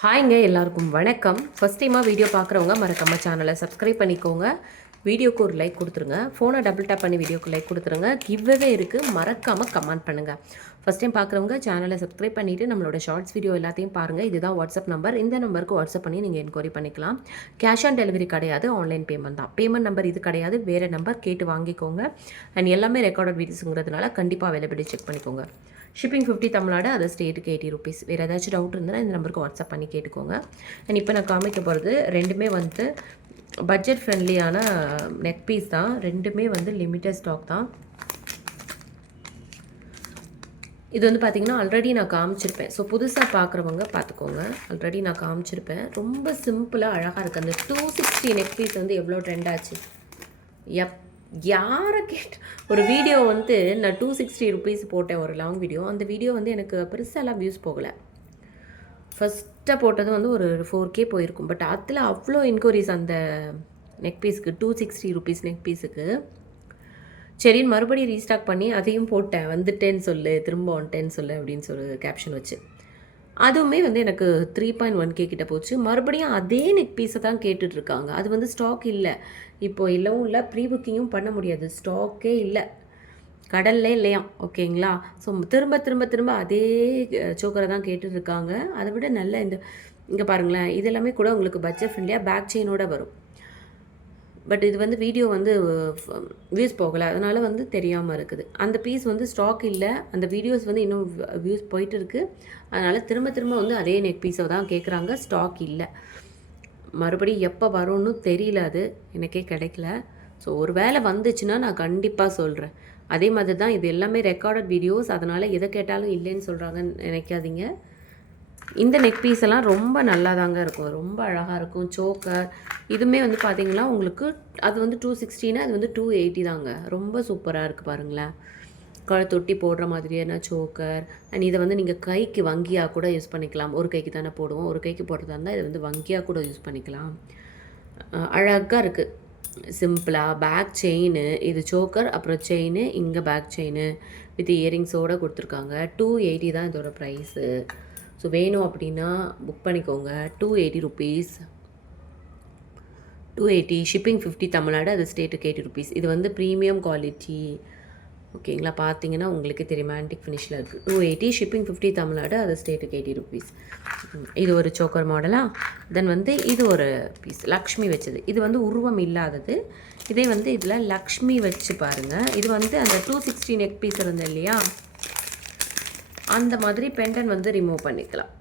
ஹாய்ங்க எல்லாருக்கும் வணக்கம். ஃபஸ்ட் டைமாக வீடியோ பார்க்குறவங்க மறக்காம சேனலை சப்ஸ்கிரைப் பண்ணிக்கோங்க. வீடியோக்கு ஒரு லைக் கொடுத்துருங்க. ஃபோனை டபுள் டேப் பண்ணி வீடியோக்கு லைக் கொடுத்துருங்க. கிவ்வே இருக்குது மறக்காமல் கமெண்ட் பண்ணுங்கள் ஃபஸ்ட் டைம் பார்க்குறவங்க சேனலை சப்ஸ்கிரைப் பண்ணிவிட்டு நம்மளோட ஷார்ட்ஸ் வீடியோ எல்லாத்தையும் பாருங்கள் இதுதான் வாட்ஸ்அப் நம்பர் இந்த நம்பருக்கு வாட்ஸ்அப் பண்ணி நீங்கள் என்கொயரி பண்ணிக்கலாம். கேஷ் ஆன் டெலிவரி கிடையாது. ஆன்லைன் பேமெண்ட் தான். பேமெண்ட் நம்பர் இது கிடையாது. வேறு நம்பர் கேட்டு வாங்கிக்கோங்க. அண்ட் எல்லாமே ரெக்கார்டட் வீடியோஸுங்கிறதுனால கண்டிப்பாக அவைலபிலிட்டி செக் பண்ணிக்கோங்க. ஷிப்பிங் ஃபிஃப்டி தமிழ்நாடு அதர் ஸ்டேட்டுக்கு எயிட்டி ருபீஸ் வேறு ஏதாச்சும் டவுட் இருந்தால் இந்த நம்பருக்கு வாட்ஸ்அப் பண்ணி கேட்டுக்கோங்க. அண்ட் இப்போ நான் காமிக்க போகிறது ரெண்டுமே வந்து பட்ஜெட் ஃப்ரெண்ட்லியான நெக் பீஸ் தான். ரெண்டுமே வந்து லிமிட்டட் ஸ்டாக் தான். இது வந்து பார்த்தீங்கன்னா ஆல்ரெடி நான் காமிச்சிருப்பேன். ஸோ புதுசாக பார்க்குறவங்க பார்த்துக்கோங்க ஆல்ரெடி நான் காமிச்சிருப்பேன். ரொம்ப சிம்பிளாக அழகாக இருக்குது அந்த டூ சிக்ஸ்டி நெக் பீஸ் வந்து எவ்வளோ ட்ரெண்ட் ஆச்சு? எப் யாரை கேட் ஒரு வீடியோ வந்து நான் டூ சிக்ஸ்டி ருபீஸ் போட்டேன் ஒரு லாங் வீடியோ அந்த வீடியோ வந்து எனக்கு பெருசாலாம் வியூஸ் போகலை. ஃபஸ்ட்டாக போட்டது வந்து ஒரு ஃபோர் கே போயிருக்கும். பட் அதில் அவ்வளோ என்கொயரிஸ் அந்த நெக் பீஸுக்கு டூ சிக்ஸ்டி ருபீஸ் நெக் பீஸுக்கு சரின்னு மறுபடியும் ரீஸ்டாக் பண்ணி அதையும் போட்டேன். வந்துட்டேன்னு சொல்லு திரும்ப வந்துட்டேன்னு சொல்லு அப்படின்னு சொல்லி கேப்ஷன் வச்சு. அதுவுமே வந்து எனக்கு த்ரீ பாயிண்ட் ஒன் கே கிட்ட போச்சு. மறுபடியும் அதே நெக் பீஸை தான் கேட்டுட்ருக்காங்க. அது வந்து ஸ்டாக் இல்லை. இப்போ இல்லவும் இல்லை ப்ரீ புக்கிங்கும் பண்ண முடியாது. ஸ்டாக்கே இல்லை. கடல்லே இல்லையா ஓகேங்களா? ஸோ திரும்ப திரும்ப திரும்ப அதே சோக்கரை தான் கேட்டுட்ருக்காங்க. அதை விட நல்ல இந்த இங்கே பாருங்களேன். இது எல்லாமே கூட உங்களுக்கு பட்ஜெட் ஃப்ரெண்ட்லியாக பேக் செயினோட வரும். பட் இது வந்து வீடியோ வந்து வியூஸ் போகலை. அதனால் வந்து தெரியாமல் இருக்குது. அந்த பீஸ் வந்து ஸ்டாக் இல்லை. அந்த வீடியோஸ் வந்து இன்னும் வியூஸ் போயிட்டு இருக்குது அதனால் திரும்ப திரும்ப வந்து அதே நெக் பீஸை தான் கேட்குறாங்க ஸ்டாக் இல்லை. மறுபடியும் எப்போ வரும்னு தெரியல அது. எனக்கே கிடைக்கல. ஸோ ஒரு வேளை வந்துச்சுன்னா நான் கண்டிப்பாக சொல்கிறேன் அதே மாதிரி தான் இது எல்லாமே ரெக்கார்டட் வீடியோஸ் அதனால் எதை கேட்டாலும் இல்லைன்னு சொல்கிறாங்கன்னு நினைக்காதீங்க. இந்த நெக் பீஸ் எல்லாம் ரொம்ப நல்லா தாங்க இருக்கும். ரொம்ப அழகாக இருக்கும். சோக்கர் இதுவுமே வந்து பார்த்திங்கன்னா உங்களுக்கு அது வந்து டூ சிக்ஸ்டினா அது வந்து டூ எயிட்டி தாங்க. ரொம்ப சூப்பராக இருக்குது பாருங்களேன். தொட்டி போடுற மாதிரியான சோக்கர் அண்ட் இதை வந்து நீங்கள் கைக்கு வங்கியாக கூட யூஸ் பண்ணிக்கலாம். ஒரு கைக்கு தானே போடுவோம். ஒரு கைக்கு போடுறதா இருந்தால் இதை வந்து வங்கியாக கூட யூஸ் பண்ணிக்கலாம். அழகாக இருக்குது சிம்பிளாக பேக் செயின் இது சோக்கர் அப்புறம் செயின் இங்கே பேக் செயின் வித் இயரிங்ஸோடு கொடுத்துருக்காங்க. டூ எயிட்டி தான் இதோட ப்ரைஸு ஸோ வேணும் அப்படின்னா புக் பண்ணிக்கோங்க. Two eighty rupees two eighty shipping fifty Tamil Nadu அது ஸ்டேட்டுக்கு எயிட்டி ருபீஸ் இது வந்து ப்ரீமியம் குவாலிட்டி ஓகேங்களா பார்த்தீங்கன்னா உங்களுக்கு தெரியுமான்டிக் ஃபினிஷில் இருக்குது two eighty shipping fifty Tamil Nadu அது ஸ்டேட்டுக்கு எயிட்டி ருபீஸ் இது ஒரு சோக்கர் மாடலாக தென் வந்து இது ஒரு பீஸ் லக்ஷ்மி வச்சது. இது வந்து உருவம் இல்லாதது. இதே வந்து இதில் லக்ஷ்மி வச்சு பாருங்கள் இது வந்து அந்த டூ சிக்ஸ்டி நெக் பீஸ் இருந்தது இல்லையா? அந்த மாதிரி பெண்டன் வந்து ரிமூவ் பண்ணிக்கலாம்.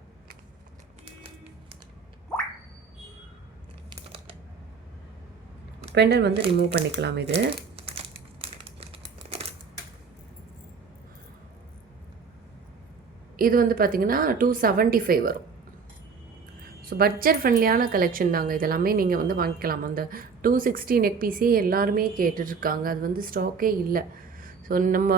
பெண்டன் வந்து ரிமூவ் பண்ணிக்கலாம் இது. இது வந்து பார்த்திங்கன்னா டூ செவன்ட்டி ஃபைவ் வரும். ஸோ பட்ஜெட் ஃப்ரெண்ட்லியான கலெக்ஷன் தாங்க. இதெல்லாமே நீங்கள் வந்து வாங்கிக்கலாம். அந்த டூ சிக்ஸ்டி நெக் பீஸே எல்லாருமே கேட்டுட்ருக்காங்க அது வந்து ஸ்டாக்கே இல்லை. ஸோ நம்ம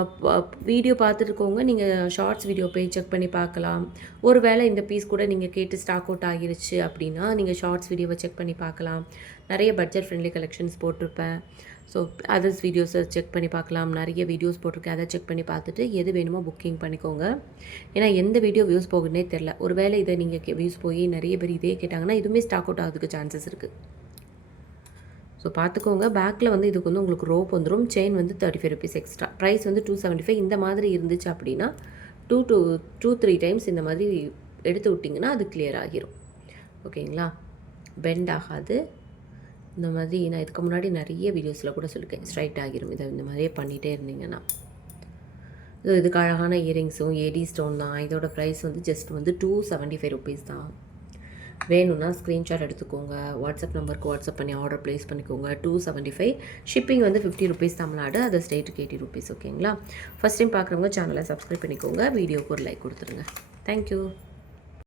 வீடியோ பார்த்துருக்கோங்க நீங்கள் ஷார்ட்ஸ் வீடியோ போய் செக் பண்ணி பார்க்கலாம். ஒரு வேளை இந்த பீஸ் கூட நீங்கள் கேட்டு ஸ்டாக் அவுட் ஆகிருச்சு அப்படின்னா நீங்கள் ஷார்ட்ஸ் வீடியோவை செக் பண்ணி பார்க்கலாம். நிறைய பட்ஜெட் ஃப்ரெண்ட்லி கலெக்ஷன்ஸ் போட்டிருப்பேன். ஸோ அதர்ஸ் வீடியோஸை செக் பண்ணி பார்க்கலாம். நிறைய வீடியோஸ் போட்டிருக்கேன். அதை செக் பண்ணி பார்த்துட்டு எது வேணுமோ புக்கிங் பண்ணிக்கோங்க. ஏன்னா எந்த வீடியோ வியூஸ் போகுன்னே தெரில ஒரு வேளை இதை நீங்கள் வியூஸ் போய் நிறைய பேர் இதே கேட்டாங்கன்னா இதுவுமே ஸ்டாக் அவுட் ஆகிறதுக்கு சான்சஸ் இருக்குது ஸோ பார்த்துக்கோங்க பேக்கில் வந்து இதுக்கு வந்து உங்களுக்கு ரோப் வந்துடும் செயின் வந்து thirty five rupees extra price வந்து டூ செவன்ட்டி ஃபைவ் இந்த மாதிரி இருந்துச்சு அப்படின்னா two two two three times இந்த மாதிரி எடுத்து விட்டிங்கன்னா அது கிளியர் ஆகிரும். ஓகேங்களா? பெண்ட் ஆகாது. இந்த மாதிரி நான் இதுக்கு முன்னாடி நிறைய வீடியோஸில் கூட சொல்லியிருக்கேன் ஸ்ட்ரைட் ஆகிரும். இதை இந்த மாதிரியே பண்ணிகிட்டே இருந்தீங்கன்னா. ஸோ இதுக்கு அழகான இயரிங்ஸும் ஏடி ஸ்டோன் தான். இதோட ப்ரைஸ் வந்து ஜஸ்ட் வந்து டூ செவன்ட்டி ஃபைவ் ருபீஸ் தான். வேணும்னா ஸ்க்ரீன்ஷாட் எடுத்துக்கோங்க. வாட்ஸ்அப் நம்பருக்கு வாட்ஸ்அப் பண்ணி ஆர்டர் ப்ளேஸ் பண்ணிக்கோங்க. டூ செவன்ட்டி ஃபைவ் ஷிப்பிங் வந்து ஃபிஃப்டி ருபீஸ் தமிழ்நாடு அது ஸ்டேட்டுக்கு எயிட்டி ருபீஸ் ஓகேங்களா ஃபஸ்ட் டைம் பார்க்குறவங்க சேனலை சப்ஸ்கிரைப் பண்ணிக்கோங்க. வீடியோக்கு ஒரு லைக் கொடுத்துருங்க. தேங்க்யூ